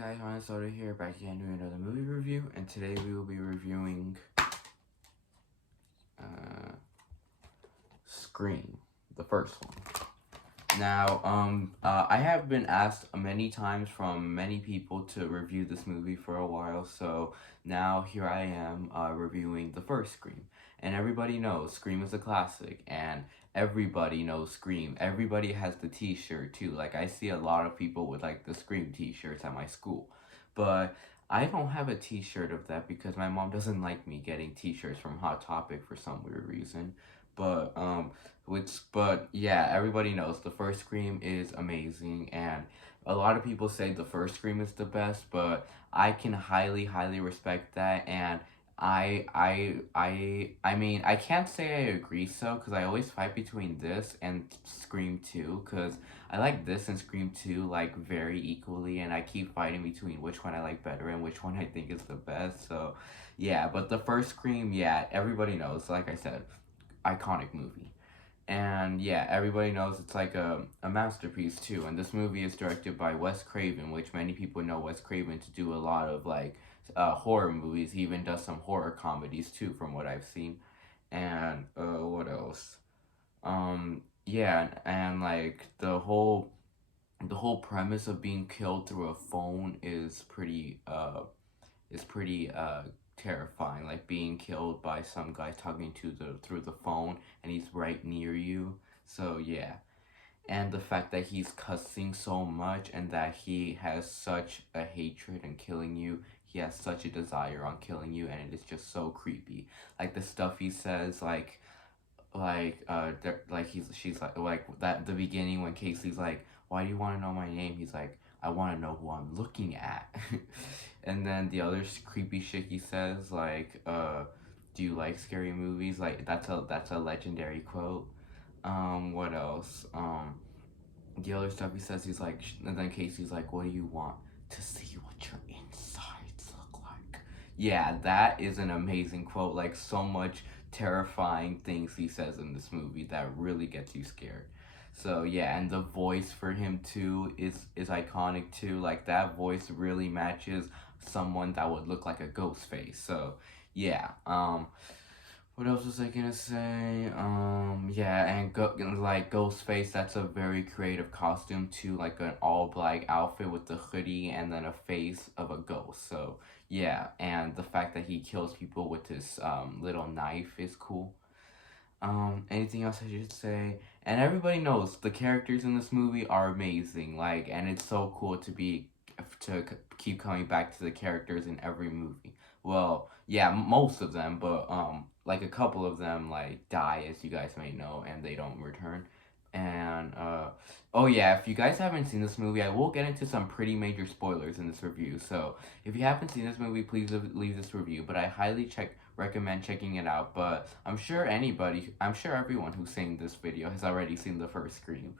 guys, Untitled here, back again doing another movie review, and today we will be reviewing Scream, the first one. Now, I have been asked many times from many people to review this movie for a while, so now here I am reviewing the first Scream. And everybody knows Scream is a classic, and everybody knows Scream. Everybody has the t-shirt too. Like, I see a lot of people with like the Scream t-shirts at my school. But I don't have a t-shirt of that because my mom doesn't like me getting t-shirts from Hot Topic for some weird reason. But yeah, everybody knows the first Scream is amazing, and a lot of people say the first Scream is the best, but I can highly respect that, and I mean, I can't say I agree so, because I always fight between this and Scream 2, because I like this and Scream 2, like, very equally, and I keep fighting between which one I like better and which one I think is the best, so, yeah, but the first Scream, yeah, everybody knows, like I said, iconic movie. And yeah, everybody knows it's like a masterpiece too. And this movie is directed by Wes Craven, which many people know Wes Craven to do a lot of like horror movies. He even does some horror comedies too, from what I've seen. And what else? Yeah, and like the whole premise of being killed through a phone is pretty terrifying, like being killed by some guy talking to the through the phone and he's right near you. So yeah, and the fact that he's cussing so much and that he has such a hatred and killing you, he has such a desire on killing you, and it is just so creepy. Like the stuff he says, like she's like that the beginning when Casey's like, why do you want to know my name? He's like, I want to know who I'm looking at. And then the other creepy shit he says, like, do you like scary movies? Like that's a legendary quote. What else? The other stuff he says, he's like, and then Casey's like, what do you want? To see what your insides look like. Yeah, that is an amazing quote. Like, so much terrifying things he says in this movie that really gets you scared. So yeah, and the voice for him too is iconic too. Like, that voice really matches someone that would look like a ghost face. So yeah, what else was I gonna say? Yeah, and like Ghostface, that's a very creative costume too, like an all black outfit with the hoodie and then a face of a ghost. So yeah, and the fact that he kills people with his little knife is cool. Anything else I should say? And everybody knows the characters in this movie are amazing. Like, and it's so cool to keep coming back to the characters in every movie. Well, yeah, most of them, but like a couple of them like die, as you guys may know, and they don't return. And oh yeah, if you guys haven't seen this movie, I will get into some pretty major spoilers in this review. So if you haven't seen this movie, please leave this review. But I recommend checking it out. But I'm sure everyone who's seeing this video has already seen the first Scream.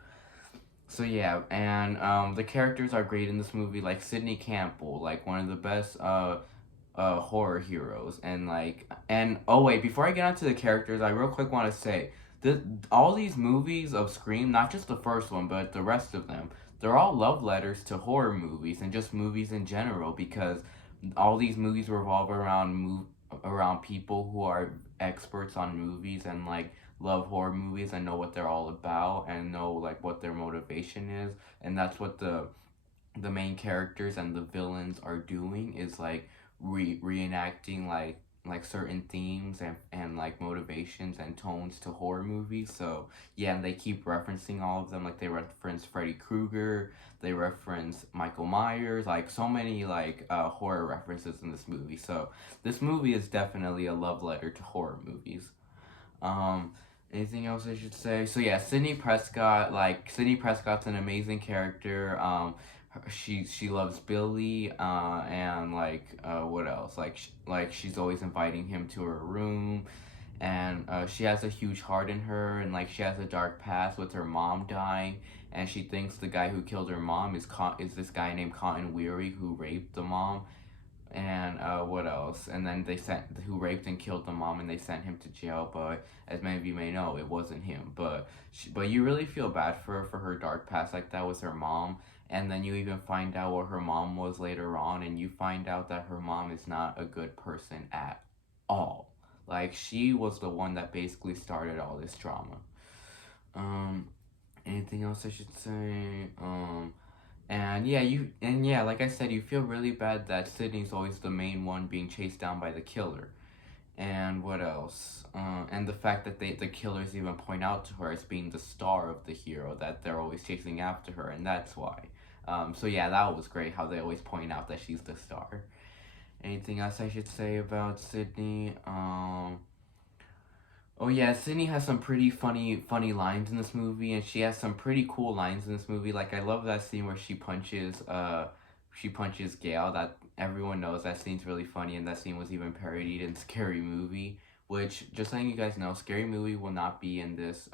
So yeah, and the characters are great in this movie, like Sidney Campbell, like one of the best horror heroes, and oh wait, before I get onto the characters, I real quick want to say all these movies of Scream, not just the first one, but the rest of them, they're all love letters to horror movies and just movies in general, because all these movies revolve around people who are experts on movies and like love horror movies and know what they're all about and know like what their motivation is, and that's what the main characters and the villains are doing, is like reenacting like certain themes and like motivations and tones to horror movies. So yeah, and they keep referencing all of them. Like, they reference Freddy Krueger, they reference Michael Myers, like so many like horror references in this movie. So this movie is definitely a love letter to horror movies. um Anything else I should say? So yeah, Sidney Prescott's an amazing character. She loves Billy, and what else? Like she's always inviting him to her room, and she has a huge heart in her, and like she has a dark past with her mom dying, and she thinks the guy who killed her mom is this guy named Cotton Weary, who raped the mom. And what else? And then who raped and killed the mom, and they sent him to jail. But as many of you may know, it wasn't him. But you really feel bad for her dark past like that with her mom. and then you even find out what her mom was later on, and you find out that her mom is not a good person at all. Like, she was the one that basically started all this drama. Um, Anything else I should say? And yeah, like I said, you feel really bad that Sydney's always the main one being chased down by the killer. And what else? And the fact that the killers even point out to her as being the star of the hero, that they're always chasing after her, and that's why. So yeah, that was great how they always point out that she's the star. Anything else I should say about Sydney? Oh yeah, Sydney has some pretty funny lines in this movie, and she has some pretty cool lines in this movie. Like, I love that scene where she punches Gail. That everyone knows that scene's really funny, and that scene was even parodied in Scary Movie. Which, just letting you guys know, Scary Movie will not be in this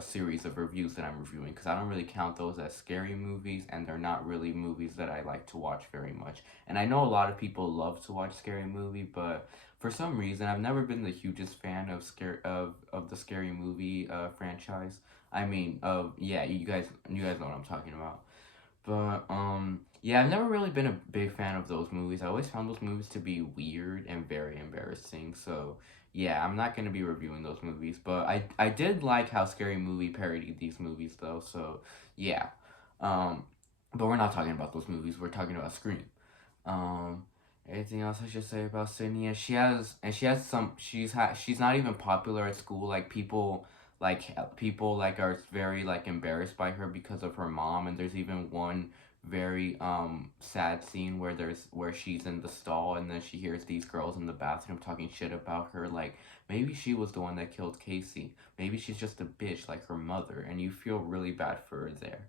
series of reviews that I'm reviewing, because I don't really count those as scary movies, and they're not really movies that I like to watch very much. And I know a lot of people love to watch Scary Movie, but for some reason I've never been the hugest fan of the Scary Movie franchise. I mean, yeah, you guys know what I'm talking about. But yeah, I've never really been a big fan of those movies. I always found those movies to be weird and very embarrassing. So yeah, I'm not gonna be reviewing those movies. But I did like how Scary Movie parodied these movies though. So yeah, um, but we're not talking about those movies. We're talking about Scream. Um, Anything else I should say about Sydney? And she has some. She's not even popular at school. Like, people are very like embarrassed by her because of her mom. And there's even one very sad scene where she's in the stall, and then she hears these girls in the bathroom talking shit about her. Like, maybe she was the one that killed Casey. Maybe she's just a bitch like her mother, and you feel really bad for her there.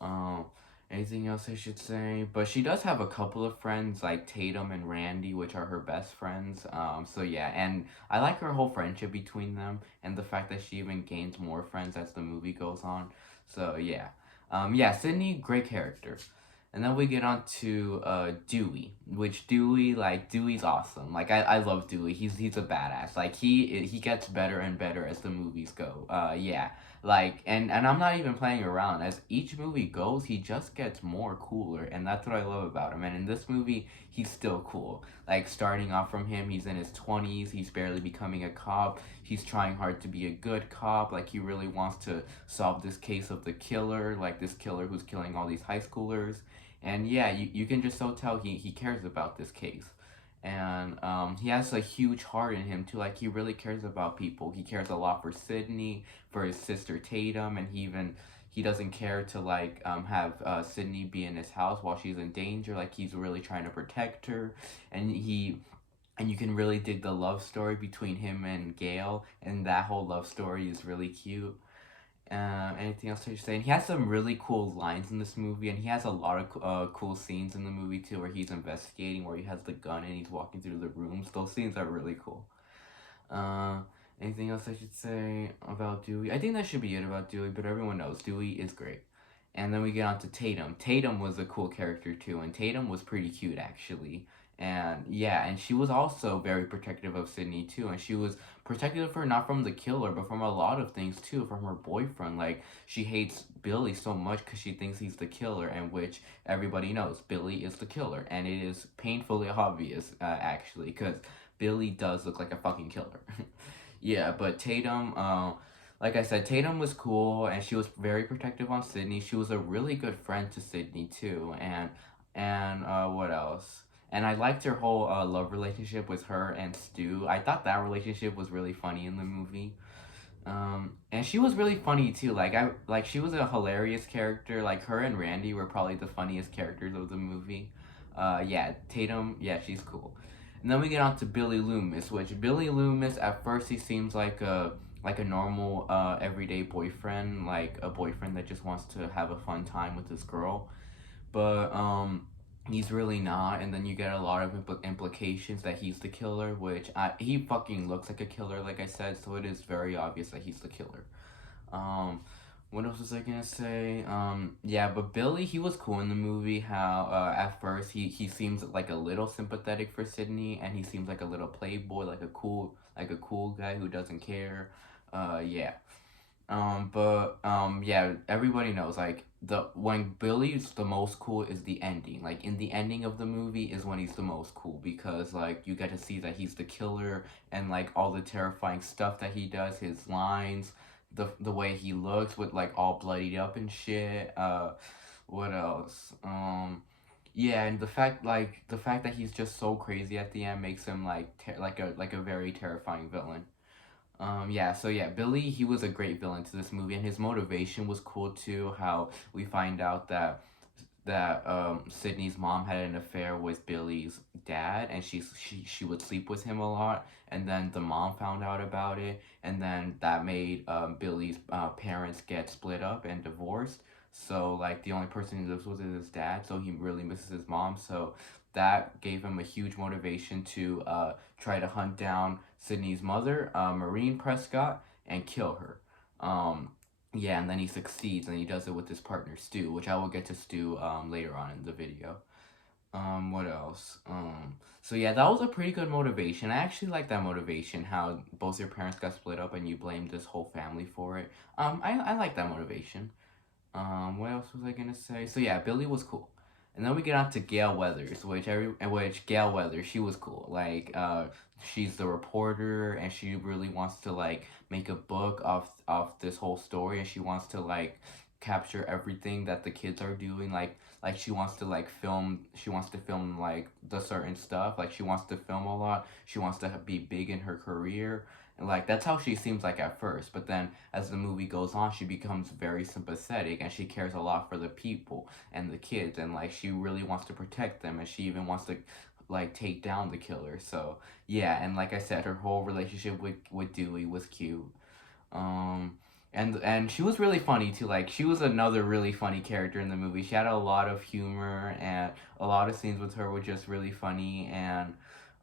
Um, Anything else I should say? But she does have a couple of friends like Tatum and Randy, which are her best friends. So yeah, and I like her whole friendship between them, and the fact that she even gains more friends as the movie goes on. So yeah, yeah, Sydney, great character. And then we get on to Dewey, which Dewey's awesome. Like, I love Dewey. He's a badass. Like, he gets better and better as the movies go. Yeah, like, and I'm not even playing around. As each movie goes, he just gets more cooler, and that's what I love about him. And in this movie, he's still cool. Like, starting off from him, he's in his 20s. He's barely becoming a cop. He's trying hard to be a good cop. Like, he really wants to solve this case of the killer, like this killer who's killing all these high schoolers. And yeah, you can just so tell he cares about this case. And he has a huge heart in him too. Like, he really cares about people. He cares a lot for Sydney, for his sister Tatum, and he doesn't care to like have Sydney be in his house while she's in danger. Like, he's really trying to protect her, and you can really dig the love story between him and Gail, and that whole love story is really cute. Anything else I should say? And he has some really cool lines in this movie, and he has a lot of cool scenes in the movie too, where he's investigating, where he has the gun and he's walking through the rooms. Those scenes are really cool. Uh, Anything else I should say about Dewey? I think that should be it about Dewey, but everyone knows Dewey is great. And then we get on to Tatum. Tatum was a cool character too, and Tatum was pretty cute actually. And yeah, and she was also very protective of Sydney too, and she was protective of her not from the killer, but from a lot of things too, from her boyfriend. Like, she hates Billy so much because she thinks he's the killer, and which everybody knows Billy is the killer, and it is painfully obvious actually, because Billy does look like a fucking killer. Yeah, but Tatum, like I said, Tatum was cool, and she was very protective on Sydney. She was a really good friend to Sydney too, and what else? And I liked her whole love relationship with her and Stu. I thought that relationship was really funny in the movie. And she was really funny too. Like, she was a hilarious character. Like, her and Randy were probably the funniest characters of the movie. Yeah, Tatum, yeah, she's cool. And then we get on to Billy Loomis, which Billy Loomis, at first he seems like a normal everyday boyfriend, like a boyfriend that just wants to have a fun time with this girl. But he's really not, and then you get a lot of implications that he's the killer, which he fucking looks like a killer, like I said, so it is very obvious that he's the killer. Um, what else was I gonna say? Yeah, but Billy, he was cool in the movie. How at first he seems like a little sympathetic for Sydney, and he seems like a little playboy, like a cool guy who doesn't care. Yeah. Yeah, everybody knows like the when Billy's the most cool is the ending. Like in the ending of the movie is when he's the most cool because like you get to see that he's the killer and like all the terrifying stuff that he does, his lines, the way he looks with like all bloodied up and shit. What else? Yeah, and the fact that he's just so crazy at the end makes him like like a very terrifying villain. Yeah, so yeah, Billy, he was a great villain to this movie, and his motivation was cool too. How we find out that Sydney's mom had an affair with Billy's dad, and she would sleep with him a lot, and then the mom found out about it, and then that made Billy's parents get split up and divorced. So like the only person he lives with is his dad, so he really misses his mom. So that gave him a huge motivation to try to hunt down Sydney's mother, Maureen Prescott, and kill her. Um, yeah, and then he succeeds, and he does it with his partner Stu, which I will get to Stu later on in the video. What else? So yeah, that was a pretty good motivation. I actually like that motivation. How both your parents got split up, and you blame this whole family for it. I like that motivation. What else was I gonna say? So yeah, Billy was cool. And then we get on to Gail Weathers, which Gail Weathers, she was cool. Like, she's the reporter, and she really wants to like make a book of this whole story, and she wants to like capture everything that the kids are doing. Like she wants to like film. She wants to film like the certain stuff. Like she wants to film a lot. She wants to be big in her career. And like that's how she seems like at first, but then as the movie goes on, she becomes very sympathetic and she cares a lot for the people and the kids, and like she really wants to protect them, and she even wants to like take down the killer. So yeah, and like I said, her whole relationship with Dewey was cute. um and she was really funny too. Like she was another really funny character in the movie. She had a lot of humor, and a lot of scenes with her were just really funny.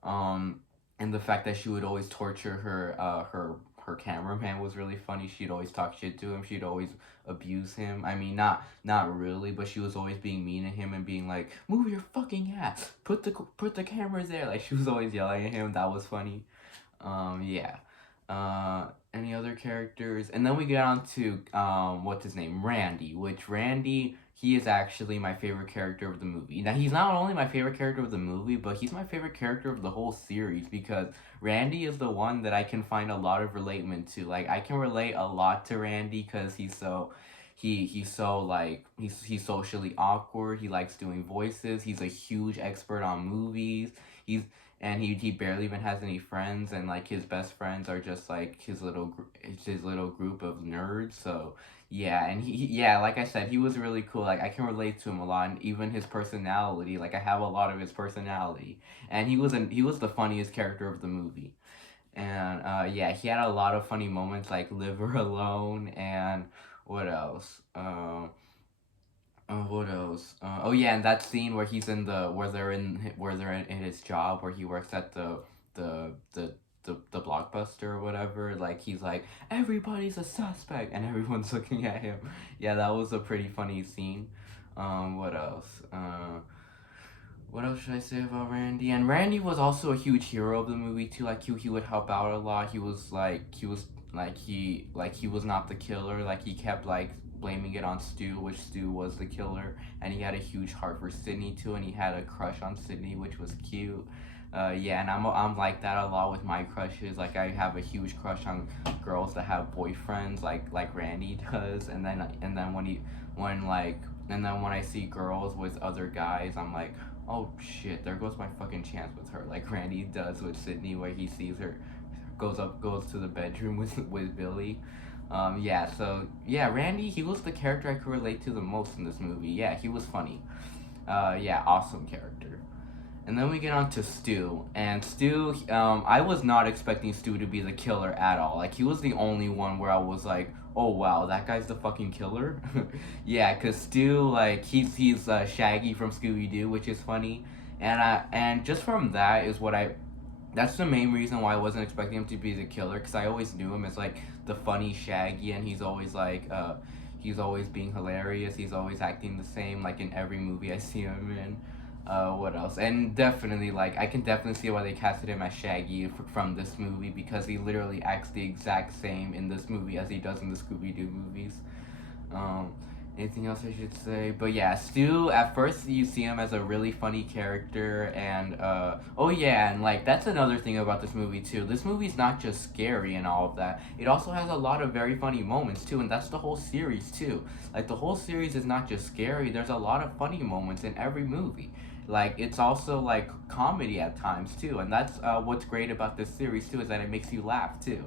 Um and the fact that she would always torture her cameraman was really funny. She'd always talk shit to him. She'd always abuse him. I mean, not really, but she was always being mean to him and being like, "Move your fucking ass. Put the camera there." Like she was always yelling at him. That was funny. Yeah. Any other characters? And then we get on to what's his name, Randy. Which Randy, he is actually my favorite character of the movie. Now he's not only my favorite character of the movie, but he's my favorite character of the whole series because Randy is the one that I can find a lot of relatment to. Like I can relate a lot to Randy because he's so like he's socially awkward. He likes doing voices. He's a huge expert on movies. He's and he barely even has any friends, and like his best friends are just like his little group of nerds. So yeah, and yeah, like I said, he was really cool. Like I can relate to him a lot, and even his personality. Like I have a lot of his personality, and he was the funniest character of the movie. And yeah, he had a lot of funny moments like "Live Her Alone" and what else? What else? Oh yeah, and that scene where he's in the where they're in his job where he works at the the the blockbuster or whatever. Like he's like everybody's a suspect and everyone's looking at him. Yeah, that was a pretty funny scene. What else? What else should I say about Randy? And Randy was also a huge hero of the movie too. Like he would help out a lot. He was not the killer. Like he kept like blaming it on Stu, which Stu was the killer, and he had a huge heart for Sydney too, and he had a crush on Sydney, which was cute. Yeah, and I'm like that a lot with my crushes. Like I have a huge crush on girls that have boyfriends, like Randy does, and then when I see girls with other guys, I'm like, oh shit, there goes my fucking chance with her. Like Randy does with Sydney, where he sees her, goes to the bedroom with Billy. Yeah, so yeah, Randy, he was the character I could relate to the most in this movie. Yeah, he was funny. Yeah, awesome character. And then we get on to Stu. And Stu, I was not expecting Stu to be the killer at all. Like, he was the only one where I was like, oh wow, that guy's the fucking killer? Yeah, because Stu, like, he's Shaggy from Scooby Doo, which is funny. And just from that is what I that's the main reason why I wasn't expecting him to be the killer, because I always knew him as like the funny Shaggy, and he's always being hilarious. He's always acting the same, like in every movie I see him in. What else? And definitely, like, I can definitely see why they casted him as Shaggy from this movie, because he literally acts the exact same in this movie as he does in the Scooby Doo movies. Um, Anything else I should say? But yeah, Stu, at first you see him as a really funny character, and oh yeah, and like that's another thing about this movie too. This movie's not just scary and all of that. It also has a lot of very funny moments too, and that's the whole series too. Like the whole series is not just scary. There's a lot of funny moments in every movie. Like it's also like comedy at times too, and that's what's great about this series too, is that it makes you laugh too.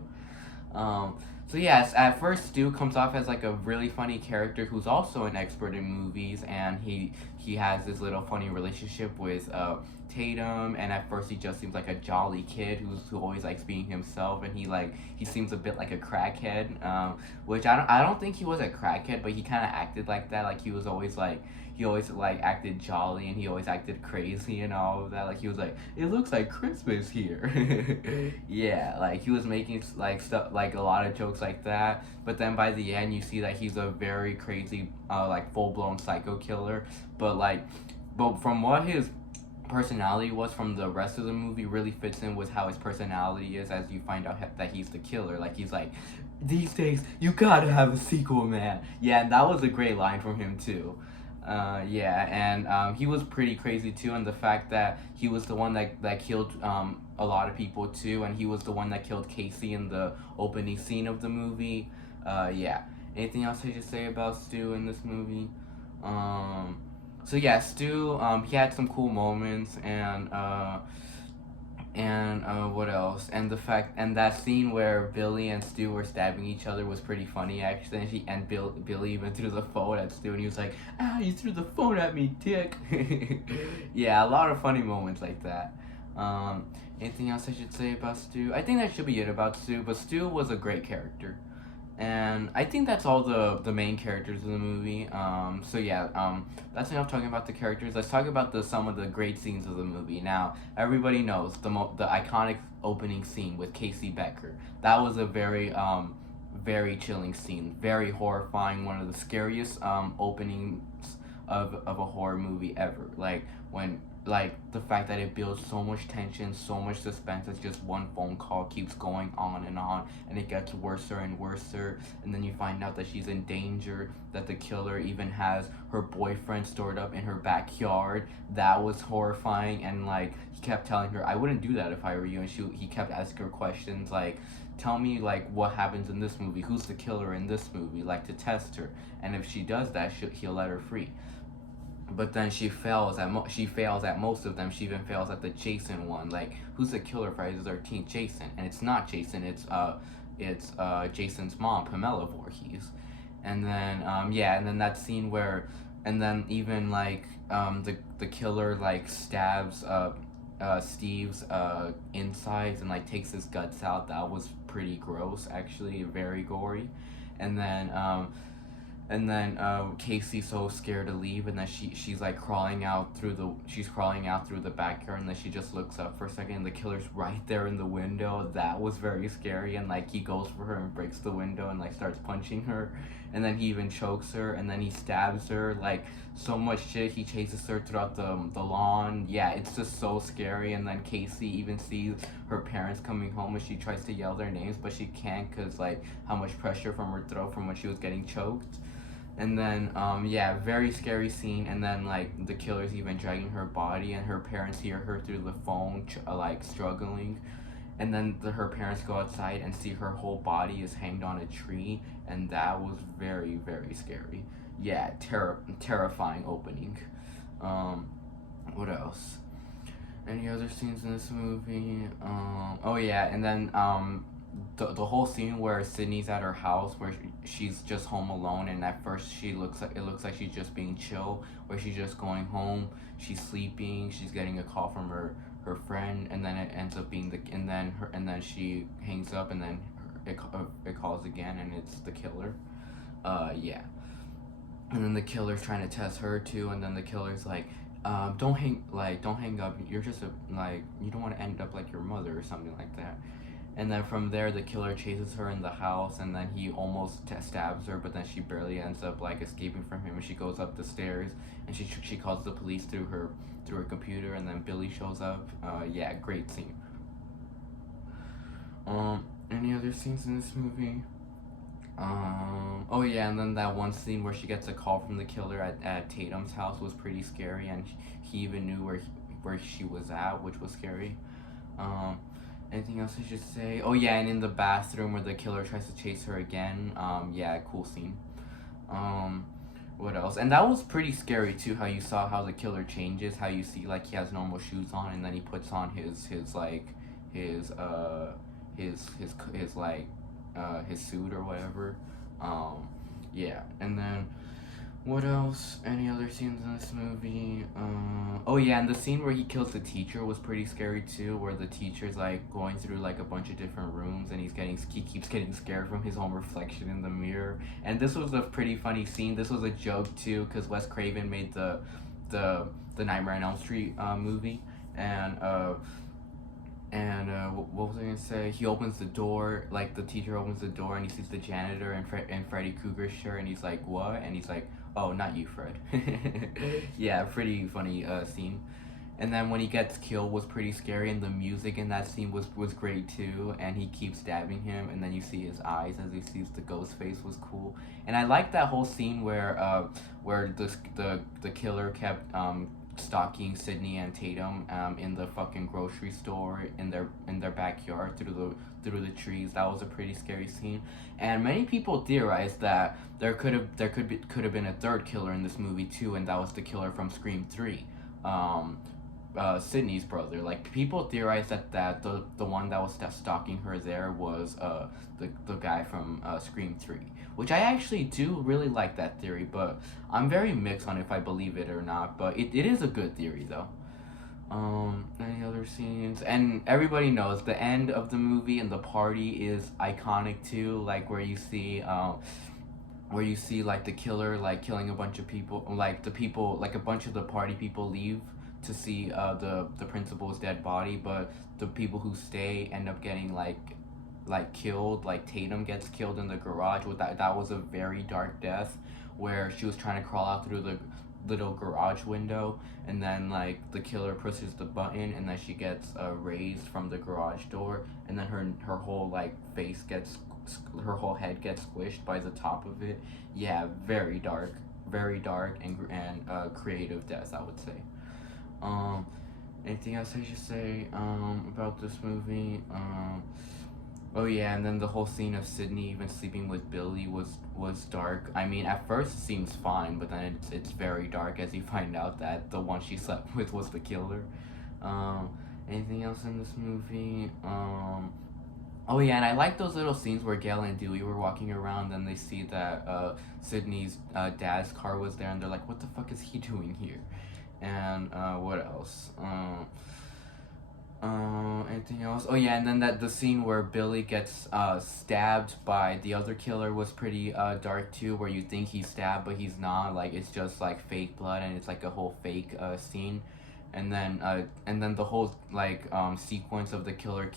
Um, so yes, at first Stu comes off as like a really funny character who's also an expert in movies, and he has this little funny relationship with Tatum, and at first he just seems like a jolly kid who always likes being himself, and he seems a bit like a crackhead, which I don't think he was a crackhead, but he kind of acted like that, like he always like acted jolly, and he always acted crazy and all of that. Like he was like, it looks like Christmas here. Yeah, like he was making like stuff like a lot of jokes like that. But then by the end, you see that he's a very crazy, like full blown psycho killer. But like, but from what his personality was from the rest of the movie really fits in with how his personality is as you find out that he's the killer. Like he's like, these days you gotta have a sequel, man. Yeah, and that was a great line from him too. Yeah, and he was pretty crazy too, and the fact that he was the one that killed a lot of people too, and he was the one that killed Casey in the opening scene of the movie. Yeah. Anything else I should say about Stu in this movie? Um, so yeah, Stu, he had some cool moments, and what else? And the fact and that scene where Billy and Stu were stabbing each other was pretty funny actually. Billy even threw the phone at Stu, and he was like, "Ah, you threw the phone at me, dick." Yeah, a lot of funny moments like that. Anything else I should say about Stu? I think that should be it about Stu. But Stu was a great character. And I think that's all the main characters in the movie. So yeah, that's enough talking about the characters. Let's talk about some of the great scenes of the movie. Now, everybody knows the iconic opening scene with Casey Becker. That was a very chilling scene, very horrifying. One of the scariest openings of a horror movie ever. Like when like the fact that it builds so much tension, so much suspense as just one phone call keeps going on, and it gets worse and worse, and then you find out that she's in danger, that the killer even has her boyfriend stored up in her backyard. That was horrifying, and like he kept telling her, I wouldn't do that if I were you, and he kept asking her questions like, tell me like what happens in this movie, who's the killer in this movie, like to test her, and if she does that, he'll let her free. But then she fails at most of them. She even fails at the Jason one. Like, who's the killer Friday the 13th? Jason, and it's not Jason. It's Jason's mom, Pamela Voorhees. And then yeah, and then that scene where, and then even like the killer like stabs Steve's insides and like takes his guts out. That was pretty gross, actually, very gory. And then Casey's so scared to leave, and then she's like crawling out through the backyard, and then she just looks up for a second, and the killer's right there in the window. That was very scary, and like he goes for her and breaks the window and like starts punching her, and then he even chokes her, and then he stabs her. Like so much shit. He chases her throughout the lawn. Yeah, it's just so scary. And then Casey even sees her parents coming home, and she tries to yell their names, but she can't, because like how much pressure from her throat from when she was getting choked. And then yeah, very scary scene. And then like the killer's even dragging her body, and her parents hear her through the phone like struggling, and then her parents go outside and see her whole body is hanged on a tree, and that was very scary. Yeah, terrifying opening. um what else? Any other scenes in this movie? Oh yeah, and then the whole scene where Sydney's at her house, where she's just home alone, and at first it looks like she's just being chill, where she's just going home, she's sleeping, she's getting a call from her friend, and then it ends up being and then she hangs up, and then it calls again, and it's the killer. Yeah. And then the killer's trying to test her too, and then the killer's like, don't hang up. You're just like, you don't want to end up like your mother or something like that. And then from there, the killer chases her in the house, and then he almost stabs her, but then she barely ends up like escaping from him. And she goes up the stairs, and she calls the police through her computer, and then Billy shows up. Yeah, great scene. Any other scenes in this movie? Oh yeah, and then that one scene where she gets a call from the killer at Tatum's house was pretty scary, and he even knew where she was at, which was scary. Um, Anything else I should say? Oh yeah, and in the bathroom where the killer tries to chase her again. Yeah, cool scene. Um, what else? And that was pretty scary too. How you saw how the killer changes. How you see like he has normal shoes on, and then he puts on his like his like his suit or whatever. Yeah, and then what else? Any other scenes in this movie? Oh yeah, and the scene where he kills the teacher was pretty scary too, where the teacher's like going through like a bunch of different rooms, and he keeps getting scared from his own reflection in the mirror. And this was a pretty funny scene. This was a joke too, because Wes Craven made the Nightmare on Elm Street movie, and what was I gonna say? He opens the door, like the teacher opens the door, and he sees the janitor in Freddy Krueger's shirt, and he's like, "What?" And he's like, "Oh, not you, Fred." Yeah, pretty funny scene. And then when he gets killed was pretty scary, and the music in that scene was great too. And he keeps stabbing him, and then you see his eyes as he sees the ghost face was cool. And I like that whole scene where the killer kept stalking Sydney and Tatum in the fucking grocery store in their backyard through the trees. That was a pretty scary scene, and many people theorized that could have been a third killer in this movie too, and that was the killer from Scream 3. Sydney's brother. Like people theorized that the one that was stalking her there was the guy from Scream 3, which I actually do really like that theory, but I'm very mixed on if I believe it or not. But it is a good theory though. Any other scenes? And everybody knows the end of the movie and the party is iconic too, like where you see like the killer like killing a bunch of people, like the people, like a bunch of the party people leave to see the principal's dead body, but the people who stay end up getting killed. Like Tatum gets killed in the garage. With that was a very dark death, where she was trying to crawl out through the little garage window, and then like the killer presses the button, and then she gets raised from the garage door, and then her whole like face gets her whole head gets squished by the top of it. Yeah, very dark, and creative death, I would say. Um, Anything else I should say about this movie? Oh yeah, and then the whole scene of Sydney even sleeping with Billy was dark. I mean, at first it seems fine, but then it's very dark as you find out that the one she slept with was the killer. Um, Anything else in this movie? Oh yeah, and I like those little scenes where Gail and Dewey were walking around, and they see that Sydney's dad's car was there, and they're like, "What the fuck is he doing here?" And what else? Anything else? Oh yeah, and then the scene where Billy gets stabbed by the other killer was pretty dark too, where you think he's stabbed but he's not. Like it's just like fake blood, and it's like a whole fake scene. And then the whole like sequence of the killer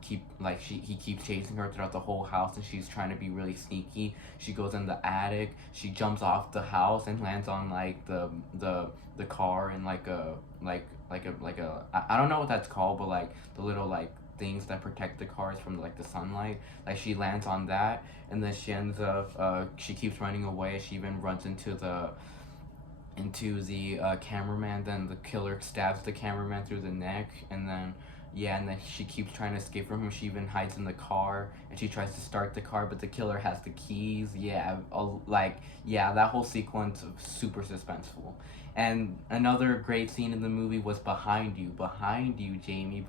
he keeps chasing her throughout the whole house, and she's trying to be really sneaky. She goes in the attic, she jumps off the house and lands on like the car, and I don't know what that's called, but like the little like things that protect the cars from like the sunlight. Like she lands on that, and then she ends up she keeps running away. She even runs into the cameraman. Then the killer stabs the cameraman through the neck, and then yeah, and then she keeps trying to escape from him. She even hides in the car, and she tries to start the car, but the killer has the keys. Yeah, yeah, that whole sequence was super suspenseful. And another great scene in the movie was Behind You, Jamie,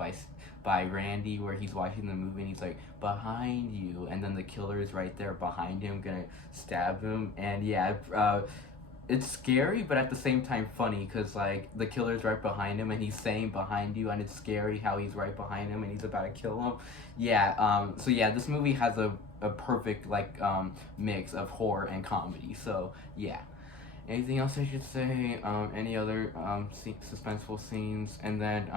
by Randy, where he's watching the movie and he's like, "Behind you," and then the killer is right there behind him, gonna stab him. And yeah, it's scary, but at the same time funny, because like the killer's right behind him and he's saying "behind you," and it's scary how he's right behind him and he's about to kill him. Yeah, so yeah, this movie has a perfect like mix of horror and comedy. So yeah. Anything else I should say? Any other suspenseful scenes? And then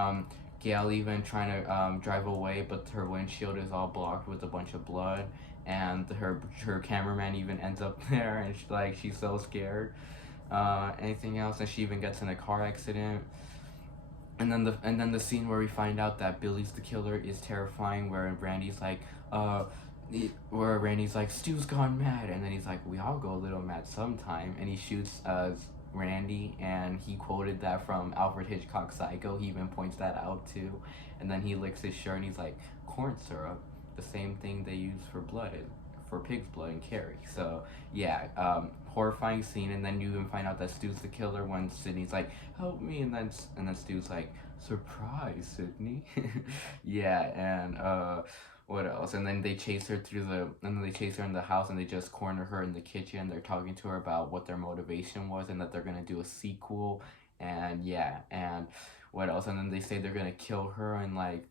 Gail even trying to drive away, but her windshield is all blocked with a bunch of blood, and her cameraman even ends up there, and she's so scared. Anything else? And she even gets in a car accident. And then the scene where we find out that Billy's the killer is terrifying. Where Randy's like, Stu's gone mad, and then he's like, we all go a little mad sometime, and he shoots Randy, and he quoted that from Alfred Hitchcock's Psycho. He even points that out too, and then he licks his shirt and he's like, corn syrup, the same thing they use for for pig's blood in Carrie. So yeah, horrifying scene, and then you even find out that Stu's the killer when Sydney's like, help me, and then Stu's like, surprise, Sydney. Yeah, and what else? And then they chase her in the house, and they just corner her in the kitchen. They're talking to her about what their motivation was, and that they're gonna do a sequel. And yeah, and what else? And then they say they're gonna kill her, and like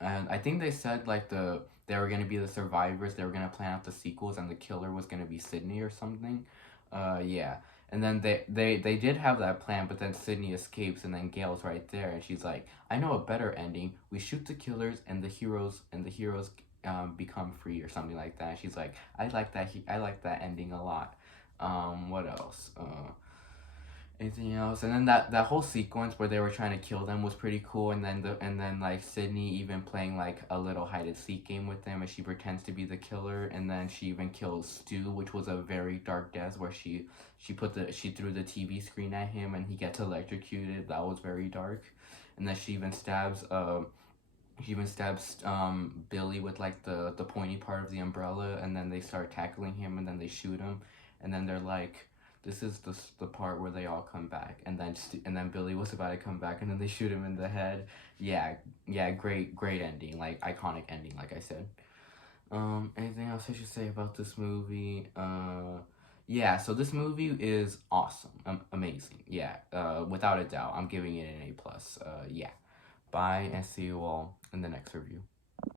and I think they said like they were gonna be the survivors. They were gonna plan out the sequels, and the killer was gonna be Sydney or something. Yeah. And then they did have that plan, but then Sydney escapes, and then Gail's right there, and she's like, "I know a better ending. We shoot the killers, and the heroes become free or something like that." And she's like, "I like that. I like that ending a lot." What else? Anything else? And then that whole sequence where they were trying to kill them was pretty cool. And then like Sydney even playing like a little hide and seek game with them, and she pretends to be the killer, and then she even kills Stu, which was a very dark death where she threw the TV screen at him and he gets electrocuted. That was very dark. And then she even stabs Billy with like the pointy part of the umbrella, and then they start tackling him, and then they shoot him, and then they're like, "This is the part where they all come back," and then Billy was about to come back, and then they shoot him in the head. Yeah, yeah, great ending, like iconic ending, like I said. Anything else I should say about this movie? Yeah. So this movie is awesome, amazing. Yeah. Without a doubt, I'm giving it an A plus. Yeah. Bye, and see you all in the next review.